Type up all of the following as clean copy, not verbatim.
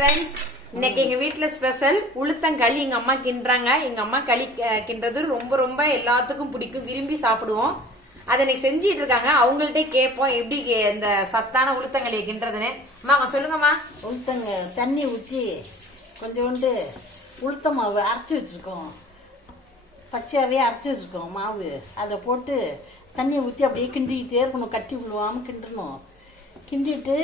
Friends, இன்னைக்கு எங்க வீட்டுல ஸ்பெஷல் உளுத்தங்களி எங்க அம்மா கிண்டுறாங்க. எங்க அம்மா களி கிண்டுறது ரொம்ப ரொம்ப எல்லாத்துக்கும் பிடிக்கும், விரும்பி சாப்பிடுவோம். அதை இன்னைக்கு செஞ்சிட்டு இருக்காங்க. அவங்கள்ட்ட கேட்போம் எப்படி இந்த சத்தான உளுத்தங்களியை கிண்டுறதுன்னு. அம்மா சொல்லுங்கம்மா. உளுத்தங்க தண்ணி ஊற்றி கொஞ்சோண்டு உளுத்த மாவு அரைச்சி வச்சிருக்கோம், பச்சையாவே அரைச்சி வச்சிருக்கோம் மாவு. அதை போட்டு தண்ணியை ஊற்றி அப்படியே கிண்டிக்கிட்டே இருக்கணும், கட்டி விழுவாமல் கிண்டணும். கிண்டிட்டு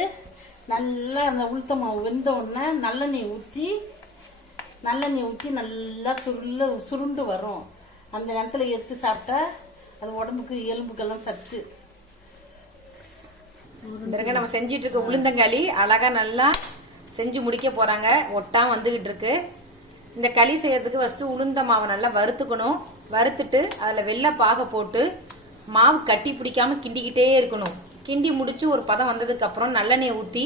நல்லா அந்த உளுத்த மாவு வெந்த உடனே நல்லெண்ணெய் ஊற்றி நல்லா சுருண்டு வரும். அந்த நேரத்தில் எடுத்து சாப்பிட்டா அது உடம்புக்கு எலும்புக்கெல்லாம் சத்து. நம்ம செஞ்சிட்டு இருக்க உளுந்தங்களி அழகா நல்லா செஞ்சு முடிக்க போறாங்க. ஒட்டாம வந்துகிட்டு இருக்கு. இந்த களி செய்யறதுக்கு ஃபர்ஸ்ட் உளுந்த மாவை நல்லா வறுத்துக்கணும். வறுத்துட்டு அதுல வெள்ளை பாக போட்டு மாவு கட்டி பிடிக்காம கிண்டிக்கிட்டே இருக்கணும். கிண்டி முடிச்சு ஒரு பதம் வந்ததுக்கு அப்புறம் நல்லெண்ணெய் ஊத்தி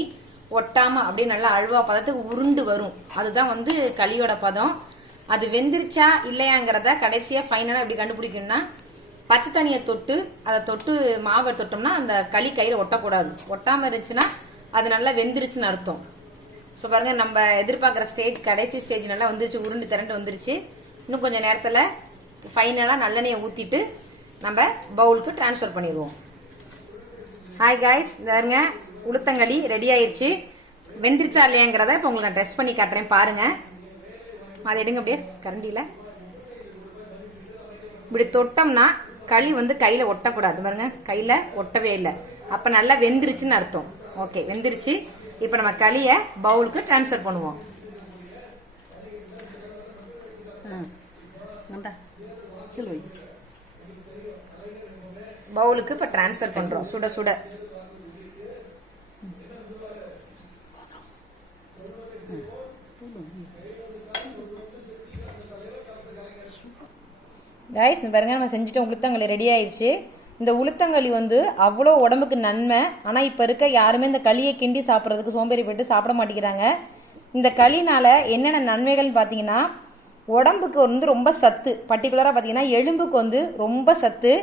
ஒட்டாம அப்படியே நல்லா அழுவா பதத்துக்கு உருண்டு வரும். அதுதான் களியோட பதம். அது வெந்திருச்சா இல்லையாங்கிறத கடைசியா ஃபைனலா எப்படி கண்டுபிடிக்கணும்னா, பச்சை தண்ணியை தொட்டு அதை தொட்டு மாவை தொட்டோம்னா அந்த களி கையில ஒட்டக்கூடாது. ஒட்டாம இருந்துச்சுன்னா அது நல்லா வெந்திருச்சுன்னு அர்த்தம். ஸோ பாருங்க, நம்ம எதிர்பார்க்குற ஸ்டேஜ் கடைசி ஸ்டேஜ் நல்லா வந்துருச்சு, உருண்டு திரண்டு வந்துருச்சு. இன்னும் கொஞ்சம் நேரத்தில் ஃபைனலாக நல்லெண்ணெயை ஊற்றிட்டு நம்ம பவுலுக்கு டிரான்ஸ்ஃபர் பண்ணிடுவோம். ஹாய் காய்ஸ், பாருங்க உளுத்தங்களி ரெடி ஆயிடுச்சு. வெந்திருச்சா இல்லையாங்கிறத இப்போ உங்களுக்கு நான் டெஸ்ட் பண்ணி காட்டுறேன், பாருங்க. அதை எடுங்க அப்படியே கரண்டியில். இப்படி தொட்டோம்னா களி கையில ஒட்டக்கூடாது. பாருங்க, கையில ஒட்டவே இல்லை. அப்ப நல்லா வெந்துருச்சுன்னு அர்த்தம். ஓகே, வெந்துருச்சு. இப்ப நம்ம களியை பவுலுக்கு டிரான்ஸ்ஃபர் பண்ணுவோம். பவுலுக்கு இப்ப டிரான்ஸ்ஃபர் பண்றோம், சுட சுட. கைஸ், இந்த பாருங்க, நம்ம செஞ்சுட்டோம். உளுத்தங்களி ரெடி ஆயிடுச்சு. இந்த உளுத்தங்களி அவ்வளோ உடம்புக்கு நன்மை. ஆனால் இப்போ இருக்க யாருமே இந்த களியை கிண்டி சாப்பிட்றதுக்கு சோம்பேறி போயிட்டு சாப்பிட மாட்டேங்கிறாங்க. இந்த களினால என்னென்ன நன்மைகள்னு பார்த்தீங்கன்னா, உடம்புக்கு ரொம்ப சத்து. பர்டிகுலராக பார்த்தீங்கன்னா எலும்புக்கு ரொம்ப சத்து.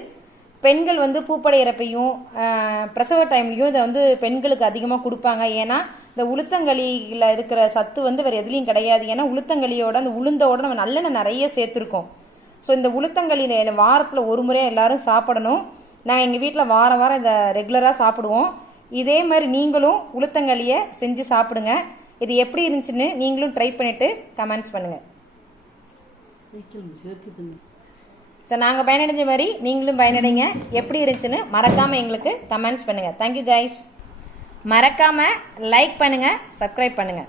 பெண்கள் பூப்படையிறப்பையும் பிரசவ டைம்லையும் இதை பெண்களுக்கு அதிகமாக கொடுப்பாங்க. ஏன்னா இந்த உளுத்தங்களியில் இருக்கிற சத்து வேறு எதுலேயும் கிடையாது. ஏன்னா உளுத்தங்களியோட அந்த உளுந்தோட நம்ம நல்லெண்ணெய் நிறைய சேர்த்துருக்கோம். ஸோ இந்த உளுத்தங்களியில் வாரத்தில் ஒரு முறையாக எல்லாரும் சாப்பிடணும். நாங்கள் எங்கள் வீட்டில் வாரம் வாரம் இதை ரெகுலராக சாப்பிடுவோம். இதே மாதிரி நீங்களும் உளுத்தங்களியை செஞ்சு சாப்பிடுங்க. இது எப்படி இருந்துச்சுன்னு நீங்களும் ட்ரை பண்ணிட்டு கமெண்ட்ஸ் பண்ணுங்கள். ஸோ நாங்கள் பயனடைஞ்ச மாதிரி நீங்களும் பயனடைங்க. எப்படி இருந்துச்சுன்னு மறக்காமல் எங்களுக்கு கமெண்ட்ஸ் பண்ணுங்கள். Thank you guys. மறக்காமல் லைக் பண்ணுங்கள், சப்ஸ்கிரைப் பண்ணுங்கள்.